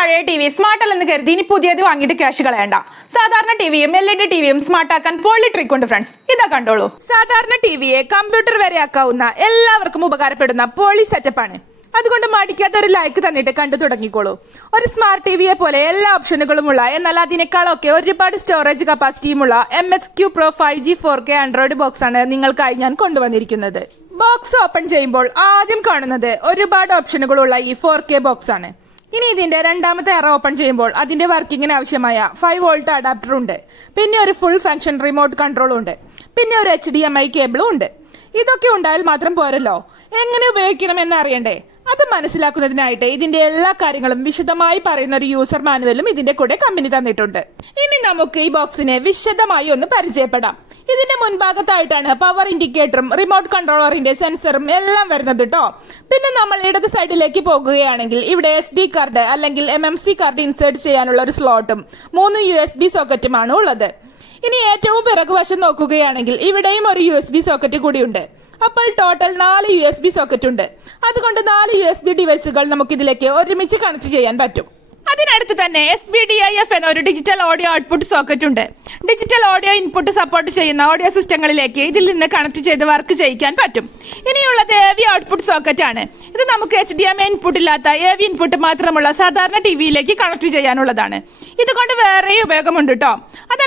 പഴയ T V smart അല്ലെന്ന് കരുതി ഇനി പുതിയത് വാങ്ങിയിട്ട് ക്യാഷ് കളയണ്ട. സാധാരണ ടിവിയും എൽ ഇ ഡി ടിവിയും സ്മാർട്ട് ആക്കാൻ പോളി ട്രിക്ക് ഉണ്ട് ഫ്രണ്ട്സ് ഇതാ കണ്ടോളൂ. സാധാരണ ടിവിയെ കമ്പ്യൂട്ടർ വരെ ആക്കാവുന്ന എല്ലാവർക്കും ഉപകാരപ്പെടുന്ന പോളി സെറ്റപ്പ് ആണ്. അതുകൊണ്ട് മടിക്കാത്ത ഒരു ലൈക്ക് തന്നിട്ട് കണ്ടു തുടങ്ങിക്കോളൂ. ഒരു സ്മാർട്ട് ടി വിയെ പോലെ എല്ലാ ഓപ്ഷനുകളും ഉള്ള എന്നാൽ അതിനേക്കാളൊക്കെ ഒരുപാട് storage കപ്പാസിറ്റിയുമുള്ള M S Q pro five G four K android box ആണ് നിങ്ങൾക്കായി ഞാൻ കൊണ്ടുവന്നിരിക്കുന്നത്. ബോക്സ് ഓപ്പൺ ചെയ്യുമ്പോൾ ആദ്യം കാണുന്നത് ഒരുപാട് ഓപ്ഷനുകളുള്ള ഈ ഫോർ കെ ബോക്സ് ആണ്. ഇനി ഇതിന്റെ രണ്ടാമത്തെ എറ ഓപ്പൺ ചെയ്യുമ്പോൾ അതിന്റെ വർക്കിങ്ങിന് ആവശ്യമായ ഫൈവ് വോൾട്ട് അഡാപ്റ്റർ ഉണ്ട്. പിന്നെ ഒരു ഫുൾ ഫംഗ്ഷൻ റിമോട്ട് കൺട്രോളും ഉണ്ട്. പിന്നെ ഒരു എച്ച് ഡി എം ഐ കേബിളും ഉണ്ട്. ഇതൊക്കെ ഉണ്ടായാൽ മാത്രം പോരല്ലോ. എങ്ങനെ ഉപയോഗിക്കണമെന്ന് അറിയണ്ടേ? അത് മനസ്സിലാക്കുന്നതിനായിട്ട് ഇതിന്റെ എല്ലാ കാര്യങ്ങളും വിശദമായി പറയുന്ന ഒരു യൂസർ മാനുവലും ഇതിന്റെ കൂടെ കമ്പനി തന്നിട്ടുണ്ട്. ഇനി നമുക്ക് ഈ ബോക്സിനെ വിശദമായി ഒന്ന് പരിചയപ്പെടാം. ഇതിന്റെ മുൻഭാഗത്തായിട്ടാണ് പവർ ഇൻഡിക്കേറ്ററും റിമോട്ട് കൺട്രോളറിന്റെ സെൻസറും എല്ലാം വരുന്നത് കേട്ടോ പിന്നെ നമ്മൾ ഇടത് സൈഡിലേക്ക് പോകുകയാണെങ്കിൽ ഇവിടെ എസ് ഡി കാർഡ് അല്ലെങ്കിൽ M M C card insert ചെയ്യാനുള്ള ഒരു സ്ലോട്ടും മൂന്ന് യു എസ് ബി സോക്കറ്റുമാണ് ഉള്ളത്. ഇനി ഏറ്റവും പിറകുവശം നോക്കുകയാണെങ്കിൽ ഇവിടെയും ഒരു യു എസ് ബി സോക്കറ്റ് കൂടിയുണ്ട്. അപ്പോൾ ടോട്ടൽ നാല് യു എസ് ബി സോക്കറ്റ് ഉണ്ട്. അതുകൊണ്ട് നാല് യു എസ് ബി ഡിവൈസുകൾ നമുക്ക് ഇതിലേക്ക് ഒരുമിച്ച് കണക്ട് ചെയ്യാൻ പറ്റും. അതിനടുത്ത് തന്നെ S B D I F എന്ന ഒരു ഡിജിറ്റൽ ഓഡിയോ ഔട്ട്പുട്ട് സോക്കറ്റ് ഉണ്ട്. ഡിജിറ്റൽ ഓഡിയോ ഇൻപുട്ട് സപ്പോർട്ട് ചെയ്യുന്ന ഓഡിയോ സിസ്റ്റങ്ങളിലേക്ക് ഇതിൽ നിന്ന് കണക്ട് ചെയ്ത് വർക്ക് ചെയ്യിക്കാൻ പറ്റും. ഇനിയുള്ളത് എ വി ഔട്ട്പുട്ട് സോക്കറ്റ് ആണ്. ഇത് നമുക്ക് എച്ച് ഡി എം ഇൻപുട്ട് ഇല്ലാത്ത എ വി ഇൻപുട്ട് മാത്രമുള്ള സാധാരണ ടി വിയിലേക്ക് കണക്ട് ചെയ്യാനുള്ളതാണ്. ഇതുകൊണ്ട് വേറെ ഉപയോഗമുണ്ട് കേട്ടോ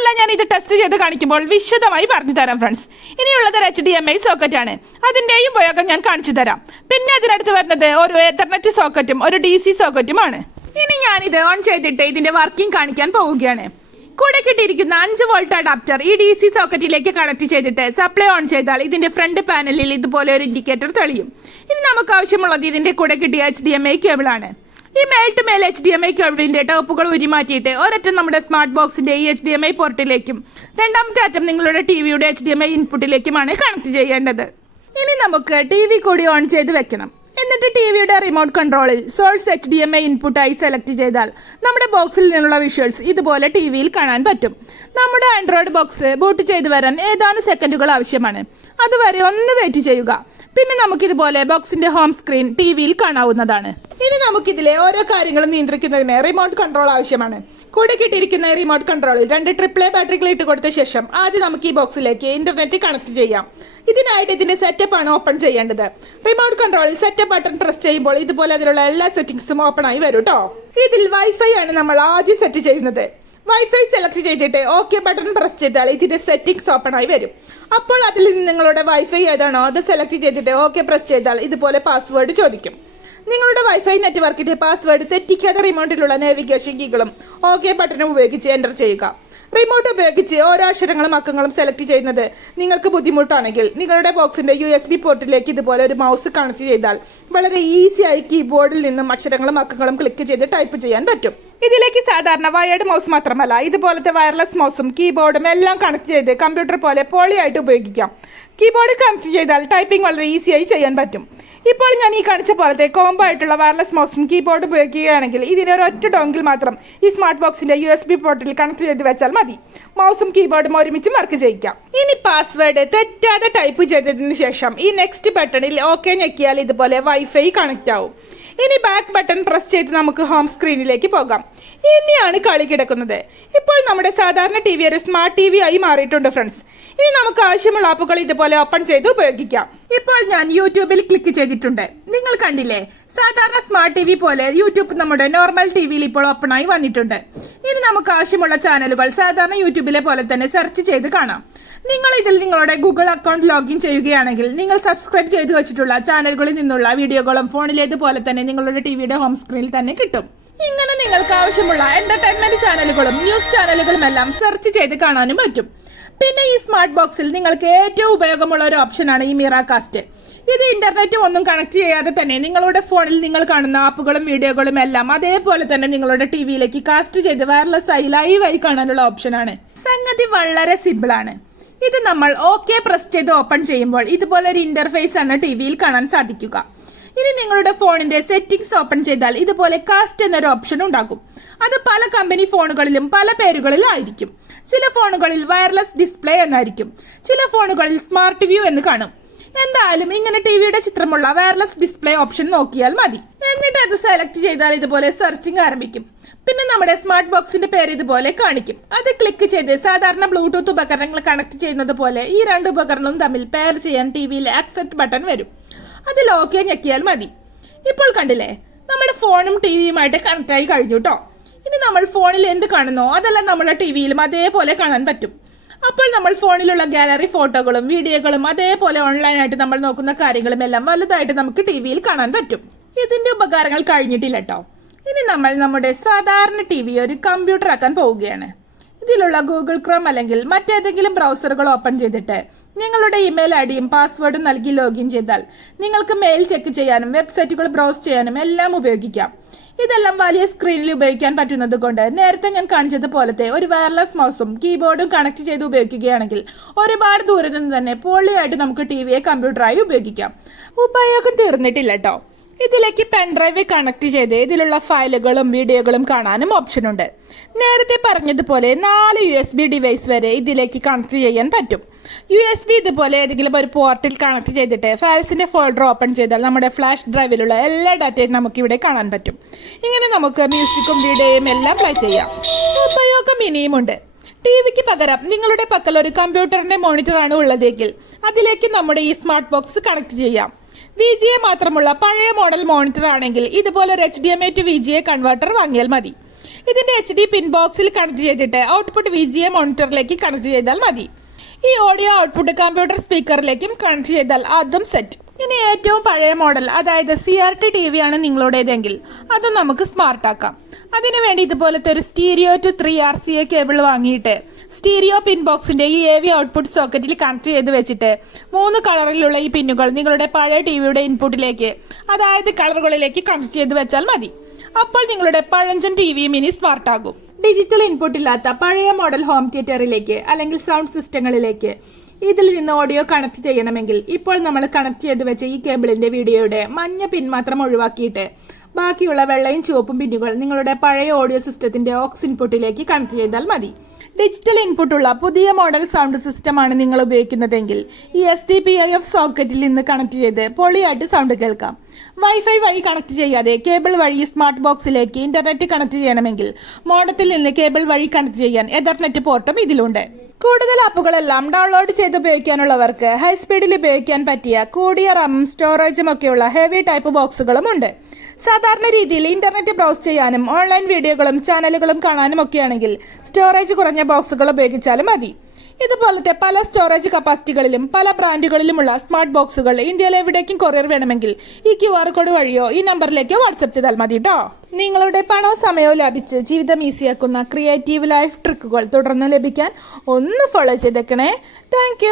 അതല്ല ഞാൻ ഇത് ടെസ്റ്റ് ചെയ്ത് കാണിക്കുമ്പോൾ വിശദമായി പറഞ്ഞു തരാം ഫ്രണ്ട്സ് ഇനിയുള്ളത് H D M I socket ആണ്. അതിന്റെയും ഉപയോഗം ഞാൻ കാണിച്ചു തരാം. പിന്നെ അതിനടുത്ത് വരുന്നത് ഒരു എത്തർനെറ്റ് സോക്കറ്റും ഒരു ഡി സി സോക്കറ്റുമാണ് ഇനി ഞാൻ ഇത് ഓൺ ചെയ്തിട്ട് ഇതിന്റെ വർക്കിംഗ് കാണിക്കാൻ പോവുകയാണ്. കൂടെ കിട്ടിയിരിക്കുന്ന അഞ്ച് വോൾട്ട് അഡാപ്റ്റർ ഈ ഡി സി സോക്കറ്റിലേക്ക് കണക്ട് ചെയ്തിട്ട് സപ്ലൈ ഓൺ ചെയ്താൽ ഇതിന്റെ ഫ്രണ്ട് പാനലിൽ ഇതുപോലെ ഒരു ഇൻഡിക്കേറ്റർ തെളിയും. ഇത് നമുക്ക് ആവശ്യമുള്ളത് ഇതിന്റെ കൂടെ കിട്ടിയ എച്ച് ഡി എം ഐ കേബിളാണ് ഈ male to male H D M I കേബിളിന്റെ ടോപ്പുകൾ ഉരിമാറ്റിയിട്ട് ഒരറ്റം നമ്മുടെ സ്മാർട്ട് ബോക്സിന്റെ ഈ എച്ച് ഡി എം ഐ പോർട്ടിലേക്കും രണ്ടാമത്തെ അറ്റം നിങ്ങളുടെ ടി വിയുടെ എച്ച് ഡി എം ഐ ഇൻപുട്ടിലേക്കുമാണ് കണക്ട് ചെയ്യേണ്ടത്. ഇനി നമുക്ക് ടി വി കൂടി ഓൺ ചെയ്ത് വെക്കണം. എന്നിട്ട് ടി വിയുടെ റിമോട്ട് കൺട്രോളിൽ source H D M I ഇൻപുട്ടായി സെലക്ട് ചെയ്താൽ നമ്മുടെ ബോക്സിൽ നിന്നുള്ള വിഷ്വൽസ് ഇതുപോലെ ടി വിയിൽ കാണാൻ പറ്റും. നമ്മുടെ ആൻഡ്രോയിഡ് ബോക്സ് ബൂട്ട് ചെയ്തു വരാൻ ഏതാനും സെക്കൻഡുകൾ ആവശ്യമാണ്. അതുവരെ ഒന്ന് വെയിറ്റ് ചെയ്യുക. പിന്നെ നമുക്കിതുപോലെ ബോക്സിന്റെ ഹോം സ്ക്രീൻ ടി വിയിൽ കാണാവുന്നതാണ്. ഇനി നമുക്കിതിലെ ഓരോ കാര്യങ്ങളും നിയന്ത്രിക്കുന്നതിന് റിമോട്ട് കൺട്രോൾ ആവശ്യമാണ്. കൂടെ കിട്ടിയിരിക്കുന്ന റിമോട്ട് കൺട്രോളിൽ രണ്ട് ട്രിപ്പിൾ എ ബാറ്ററികൾ ഇട്ട് കൊടുത്ത ശേഷം ആദ്യം നമുക്ക് ഈ ബോക്സിലേക്ക് ഇന്റർനെറ്റ് കണക്ട് ചെയ്യാം. ഇതിനായിട്ട് ഇതിന്റെ സെറ്റപ്പ് ആണ് ഓപ്പൺ ചെയ്യേണ്ടത്. റിമോട്ട് കൺട്രോളിൽ സെറ്റപ്പ് ബട്ടൺ പ്രസ് ചെയ്യുമ്പോൾ ഇതുപോലെ അതിലുള്ള എല്ലാ സെറ്റിംഗ്സും ഓപ്പൺ ആയി വരും കേട്ടോ ഇതിൽ വൈഫൈ ആണ് നമ്മൾ ആദ്യം സെറ്റ് ചെയ്യുന്നത്. വൈഫൈ സെലക്ട് ചെയ്തിട്ട് ഓക്കെ ബട്ടൺ പ്രസ് ചെയ്താൽ ഇതിന്റെ സെറ്റിംഗ്സ് ഓപ്പൺ ആയി വരും. അപ്പോൾ അതിൽ നിന്ന് നിങ്ങളുടെ വൈഫൈ ഏതാണോ അത് സെലക്ട് ചെയ്തിട്ട് ഓക്കെ പ്രസ് ചെയ്താൽ ഇതുപോലെ പാസ്വേഡ് ചോദിക്കും. നിങ്ങളുടെ വൈഫൈ നെറ്റ്വർക്കിന്റെ പാസ്വേഡ് തെറ്റിക്കാതെ റിമോട്ടിലുള്ള നാവിഗേഷൻ കീകളും ഓക്കെ ബട്ടണും ഉപയോഗിച്ച് എന്റർ ചെയ്യുക. റിമോട്ട് ഉപയോഗിച്ച് ഓരോ അക്ഷരങ്ങളും അക്കങ്ങളും സെലക്ട് ചെയ്യുന്നത് നിങ്ങൾക്ക് ബുദ്ധിമുട്ടാണെങ്കിൽ നിങ്ങളുടെ ബോക്സിന്റെ യു എസ് ബി പോർട്ടിലേക്ക് ഇതുപോലെ ഒരു മൗസ് കണക്ട് ചെയ്താൽ വളരെ ഈസിയായി കീബോർഡിൽ നിന്നും അക്ഷരങ്ങളും അക്കങ്ങളും ക്ലിക്ക് ചെയ്ത് ടൈപ്പ് ചെയ്യാൻ പറ്റും. ഇതിലേക്ക് സാധാരണ വയേർഡ് മൗസ് മാത്രമല്ല ഇതുപോലത്തെ വയർലെസ് മൗസും കീബോർഡും എല്ലാം കണക്ട് ചെയ്ത് കമ്പ്യൂട്ടർ പോലെ പോളിയായിട്ട് ഉപയോഗിക്കാം. കീബോർഡ് കണക്ട് ചെയ്താൽ ടൈപ്പിംഗ് വളരെ ഈസിയായി ചെയ്യാൻ പറ്റും. ഇപ്പോൾ ഞാൻ ഈ കാണിച്ച പോലത്തെ കോംബോ ആയിട്ടുള്ള വയർലെസ് മൗസും കീബോർഡ് ഉപയോഗിക്കുകയാണെങ്കിൽ ഇതിന് ഒരു ഒറ്റ ഡോങ്കിൽ മാത്രം ഈ സ്മാർട്ട് ബോക്സിന്റെ യു എസ് ബി പോർട്ടിൽ കണക്ട് ചെയ്ത് വെച്ചാൽ മതി. മൗസും കീബോർഡും ഒരുമിച്ച് വർക്ക് ചെയ്യിക്കാം. ഇനി പാസ്വേഡ് തെറ്റാതെ ടൈപ്പ് ചെയ്തതിന് ശേഷം ഈ നെക്സ്റ്റ് ബട്ടണിൽ ഓക്കെ ഞെക്കിയാൽ ഇതുപോലെ വൈഫൈ കണക്ട് ആവും. ഇനി ബാക്ക് ബട്ടൺ പ്രസ് ചെയ്ത് നമുക്ക് ഹോം സ്ക്രീനിലേക്ക് പോകാം. ഇനിയാണ് കളി കിടക്കുന്നത്. ഇപ്പോൾ നമ്മുടെ സാധാരണ ടി വി ഒരു സ്മാർട്ട് ടി വി ആയി മാറിയിട്ടുണ്ട് ഫ്രണ്ട്സ് ഇനി നമുക്ക് ആവശ്യമുള്ള ആപ്പുകൾ ഇതുപോലെ ഓപ്പൺ ചെയ്ത് ഉപയോഗിക്കാം. ഇപ്പോൾ ഞാൻ യൂട്യൂബിൽ ക്ലിക്ക് ചെയ്തിട്ടുണ്ട്. നിങ്ങൾ കണ്ടില്ലേ? സാധാരണ സ്മാർട്ട് ടി വി പോലെ യൂട്യൂബ് നമ്മുടെ നോർമൽ ടി വിയിൽ ഇപ്പോൾ ഓപ്പൺ ആയി വന്നിട്ടുണ്ട്. ഇനി നമുക്ക് ആവശ്യമുള്ള ചാനലുകൾ സാധാരണ യൂട്യൂബിലെ പോലെ തന്നെ സെർച്ച് ചെയ്ത് കാണാം. നിങ്ങൾ ഇതിൽ നിങ്ങളുടെ ഗൂഗിൾ അക്കൗണ്ട് ലോഗിൻ ചെയ്യുകയാണെങ്കിൽ നിങ്ങൾ സബ്സ്ക്രൈബ് ചെയ്ത് വെച്ചിട്ടുള്ള ചാനലുകളിൽ നിന്നുള്ള വീഡിയോകളും ഫോണിലേതുപോലെ തന്നെ നിങ്ങളുടെ ടി വിയുടെ ഹോം സ്ക്രീനിൽ തന്നെ കിട്ടും. ഇങ്ങനെ നിങ്ങൾക്ക് ആവശ്യമുള്ള എന്റർടൈൻമെന്റ് ചാനലുകളും ന്യൂസ് ചാനലുകളും എല്ലാം സെർച്ച് ചെയ്ത് കാണാനും പറ്റും. പിന്നെ ഈ സ്മാർട്ട് ബോക്സിൽ നിങ്ങൾക്ക് ഏറ്റവും ഉപയോഗമുള്ള ഒരു ഓപ്ഷനാണ് ഈ മിറാകാസ്റ്റ് ഇത് ഇന്റർനെറ്റ് ഒന്നും കണക്ട് ചെയ്യാതെ തന്നെ നിങ്ങളുടെ ഫോണിൽ നിങ്ങൾ കാണുന്ന ആപ്പുകളും വീഡിയോകളും എല്ലാം അതേപോലെ തന്നെ നിങ്ങളുടെ ടി വിയിലേക്ക് കാസ്റ്റ് ചെയ്ത് വയർലെസ് ആയി ലൈവായി കാണാനുള്ള ഓപ്ഷനാണ് സംഗതി വളരെ സിമ്പിൾ ആണ്. ഇത് നമ്മൾ ഓക്കെ പ്രസ് ചെയ്ത് ഓപ്പൺ ചെയ്യുമ്പോൾ ഇതുപോലെ ഒരു ഇന്റർഫേസ് ആണ് ടി വിയിൽ കാണാൻ സാധിക്കുക. ഇനി നിങ്ങളുടെ ഫോണിന്റെ സെറ്റിംഗ്സ് ഓപ്പൺ ചെയ്താൽ ഇതുപോലെ കാസ്റ്റ് എന്നൊരു ഓപ്ഷൻ ഉണ്ടാകും. അത് പല കമ്പനി ഫോണുകളിലും പല പേരുകളിൽ ആയിരിക്കും ചില ഫോണുകളിൽ വയർലെസ് ഡിസ്പ്ലേ എന്നായിരിക്കും. ചില ഫോണുകളിൽ സ്മാർട്ട് വ്യൂ എന്ന് കാണും. എന്തായാലും ഇങ്ങനെ ടിവിയുടെ ചിത്രമുള്ള വയർലെസ് ഡിസ്പ്ലേ ഓപ്ഷൻ നോക്കിയാൽ മതി. എന്നിട്ട് അത് സെലക്ട് ചെയ്താൽ ഇതുപോലെ സെർച്ചിങ് ആരംഭിക്കും. പിന്നെ നമ്മുടെ സ്മാർട്ട് ബോക്സിന്റെ പേര് ഇതുപോലെ കാണിക്കും. അത് ക്ലിക്ക് ചെയ്ത് സാധാരണ ബ്ലൂടൂത്ത് ഉപകരണങ്ങൾ കണക്ട് ചെയ്യുന്നത് പോലെ ഈ രണ്ട് ഉപകരണവും തമ്മിൽ പെയർ ചെയ്യാൻ ടിവിയിൽ ആക്സെപ്റ്റ് ബട്ടൺ വരും. അതിൽ ഓക്കെ ഞെക്കിയാൽ മതി. ഇപ്പോൾ കണ്ടില്ലേ? നമ്മുടെ ഫോണും ടി വിയുമായിട്ട് കണക്റ്റായി കഴിഞ്ഞു കേട്ടോ ഇനി നമ്മൾ ഫോണിൽ എന്ത് കാണുന്നോ അതെല്ലാം നമ്മുടെ ടിവിയിലും അതേപോലെ കാണാൻ പറ്റും. അപ്പോൾ നമ്മൾ ഫോണിലുള്ള ഗാലറി ഫോട്ടോകളും വീഡിയോകളും അതേപോലെ ഓൺലൈനായിട്ട് നമ്മൾ നോക്കുന്ന കാര്യങ്ങളും എല്ലാം വലുതായിട്ട് നമുക്ക് ടി വിയിൽ കാണാൻ പറ്റും. ഇതിന്റെ ഉപകാരങ്ങൾ കഴിഞ്ഞിട്ടില്ല കേട്ടോ ഇനി നമ്മൾ നമ്മുടെ സാധാരണ ടി വി ഒരു കമ്പ്യൂട്ടർ ആക്കാൻ പോവുകയാണ്. ഇതിലുള്ള ഗൂഗിൾ ക്രോം അല്ലെങ്കിൽ മറ്റേതെങ്കിലും ബ്രൗസറുകൾ ഓപ്പൺ ചെയ്തിട്ട് നിങ്ങളുടെ ഇമെയിൽ ഐഡിയും ഡിയും പാസ്വേഡും നൽകി ലോഗിൻ ചെയ്താൽ നിങ്ങൾക്ക് മെയിൽ ചെക്ക് ചെയ്യാനും വെബ്സൈറ്റുകൾ ബ്രൗസ് ചെയ്യാനും എല്ലാം ഉപയോഗിക്കാം. ഇതെല്ലാം വലിയ സ്ക്രീനിൽ ഉപയോഗിക്കാൻ പറ്റുന്നത് കൊണ്ട് നേരത്തെ ഞാൻ കാണിച്ചതുപോലത്തെ ഒരു വയർലെസ് മൗസും കീബോർഡും കണക്ട് ചെയ്ത് ഉപയോഗിക്കുകയാണെങ്കിൽ ഒരുപാട് ദൂരെ നിന്ന് തന്നെ പോളിയായിട്ട് നമുക്ക് ടി വിയെ കമ്പ്യൂട്ടറായി ഉപയോഗിക്കാം. ഉപയോഗം തീർന്നിട്ടില്ല കേട്ടോ ഇതിലേക്ക് പെൻഡ്രൈവ് കണക്ട് ചെയ്ത് ഇതിലുള്ള ഫയലുകളും വീഡിയോകളും കാണാനും ഓപ്ഷൻ ഉണ്ട്. നേരത്തെ പറഞ്ഞതുപോലെ നാല് യു എസ് ബി ഡിവൈസ് വരെ ഇതിലേക്ക് കണക്ട് ചെയ്യാൻ പറ്റും. യു എസ് ബി ഇതുപോലെ ഏതെങ്കിലും ഒരു പോർട്ടിൽ കണക്ട് ചെയ്തിട്ട് ഫയൽസിന്റെ ഫോൾഡർ ഓപ്പൺ ചെയ്താൽ നമ്മുടെ ഫ്ലാഷ് ഡ്രൈവിലുള്ള എല്ലാ ഡാറ്റയും നമുക്ക് ഇവിടെ കാണാൻ പറ്റും. ഇങ്ങനെ നമുക്ക് മ്യൂസിക്കും വീഡിയോയും എല്ലാം പ്ലേ ചെയ്യാം. ഉപയോഗം ഇനിയുമുണ്ട് ടി വിക്ക് പകരം നിങ്ങളുടെ പക്കൽ ഒരു കമ്പ്യൂട്ടറിന്റെ മോണിറ്ററാണ് ഉള്ളതെങ്കിൽ അതിലേക്ക് നമ്മുടെ ഈ സ്മാർട്ട് ബോക്സ് കണക്ട് ചെയ്യാം. വി ജി എ മാത്രമുള്ള പഴയ മോഡൽ മോണിറ്റർ ആണെങ്കിൽ ഇതുപോലെ ഒരു H D M A to V G A converter വാങ്ങിയാൽ മതി. ഇതിന്റെ എച്ച് ഡി പിൻ ബോക്സിൽ കണക്ട് ചെയ്തിട്ട് ഔട്ട്പുട്ട് വി ജി എ മോണിറ്ററിലേക്ക് കണക്ട് ചെയ്താൽ മതി. ഈ ഓഡിയോ ഔട്ട്പുട്ട് കമ്പ്യൂട്ടർ സ്പീക്കറിലേക്കും കണക്ട് ചെയ്താൽ അതും സെറ്റ് ഇനി ഏറ്റവും പഴയ മോഡൽ അതായത് C R T T V ആണ് നിങ്ങളുടേതെങ്കിൽ അത് നമുക്ക് സ്മാർട്ട് ആക്കാം. അതിനുവേണ്ടി ഇതുപോലത്തെ ഒരു stereo two three R C A cable വാങ്ങിയിട്ട് സ്റ്റീരിയോ പിൻ ബോക്സിന്റെ ഈ എ വി ഔട്ട്പുട്ട് സോക്കറ്റിൽ കണക്ട് ചെയ്ത് വെച്ചിട്ട് മൂന്ന് കളറിലുള്ള ഈ പിന്നുകൾ നിങ്ങളുടെ പഴയ ടി വിയുടെ ഇൻപുട്ടിലേക്ക് അതായത് കളറുകളിലേക്ക് കണക്ട് ചെയ്ത് വെച്ചാൽ മതി. അപ്പോൾ നിങ്ങളുടെ പഴഞ്ചൻ ടി വി മിനി സ്മാർട്ട് ആകും. ഡിജിറ്റൽ ഇൻപുട്ട് ഇല്ലാത്ത പഴയ മോഡൽ ഹോം തിയേറ്ററിലേക്ക് അല്ലെങ്കിൽ സൗണ്ട് സിസ്റ്റങ്ങളിലേക്ക് ഇതിൽ നിന്ന് ഓഡിയോ കണക്ട് ചെയ്യണമെങ്കിൽ ഇപ്പോൾ നമ്മൾ കണക്ട് ചെയ്ത് വെച്ച ഈ കേബിളിന്റെ വീഡിയോയുടെ മഞ്ഞ പിൻ മാത്രം ഒഴിവാക്കിയിട്ട് ബാക്കിയുള്ള വെള്ളയും ചുവപ്പും പിന്നുകൾ നിങ്ങളുടെ പഴയ ഓഡിയോ സിസ്റ്റത്തിന്റെ ഓക്സ് ഇൻപുട്ടിലേക്ക് കണക്ട് ചെയ്താൽ മതി. ഡിജിറ്റൽ ഇൻപുട്ട് ഉള്ള പുതിയ മോഡൽ സൗണ്ട് സിസ്റ്റമാണ് നിങ്ങൾ ഉപയോഗിക്കുന്നതെങ്കിൽ ഈ S T P I F സോക്കറ്റിൽ നിന്ന് കണക്ട് ചെയ്ത് പൊളിയായിട്ട് സൗണ്ട് കേൾക്കാം. വൈഫൈ വഴി കണക്ട് ചെയ്യാതെ കേബിൾ വഴി സ്മാർട്ട് ബോക്സിലേക്ക് ഇന്റർനെറ്റ് കണക്ട് ചെയ്യണമെങ്കിൽ മോഡത്തിൽ നിന്ന് കേബിൾ വഴി കണക്ട് ചെയ്യാൻ എതർനെറ്റ് പോർട്ടും ഇതിലുണ്ട്. കൂടുതൽ ആപ്പുകളെല്ലാം ഡൗൺലോഡ് ചെയ്ത് ഉപയോഗിക്കാനുള്ളവർക്ക് ഹൈ സ്പീഡിൽ ഉപയോഗിക്കാൻ പറ്റിയ കൂടിയ റമ്മും സ്റ്റോറേജും ഒക്കെയുള്ള ഹെവി ടൈപ്പ് ബോക്സുകളും ഉണ്ട്. സാധാരണ രീതിയിൽ ഇന്റർനെറ്റ് ബ്രൗസ് ചെയ്യാനും ഓൺലൈൻ വീഡിയോകളും ചാനലുകളും കാണാനും ഒക്കെയാണെങ്കിൽ സ്റ്റോറേജ് കുറഞ്ഞ ബോക്സുകൾ ഉപയോഗിച്ചാലും മതി. ഇതുപോലത്തെ പല സ്റ്റോറേജ് കപ്പാസിറ്റികളിലും പല ബ്രാൻഡുകളിലുമുള്ള സ്മാർട്ട് ബോക്സുകൾ ഇന്ത്യയിൽ എവിടേക്കും കൊറിയർ വേണമെങ്കിൽ ഈ ക്യു ആർ കോഡ് വഴിയോ ഈ നമ്പറിലേക്കോ വാട്സപ്പ് ചെയ്താൽ മതി കേട്ടോ നിങ്ങളുടെ പണവും സമയവും ലാഭിച്ച് ജീവിതം ഈസിയാക്കുന്ന ക്രിയേറ്റീവ് ലൈഫ് ട്രിക്കുകൾ തുടർന്ന് ലഭിക്കാൻ ഒന്ന് ഫോളോ ചെയ്തേക്കണേ. താങ്ക്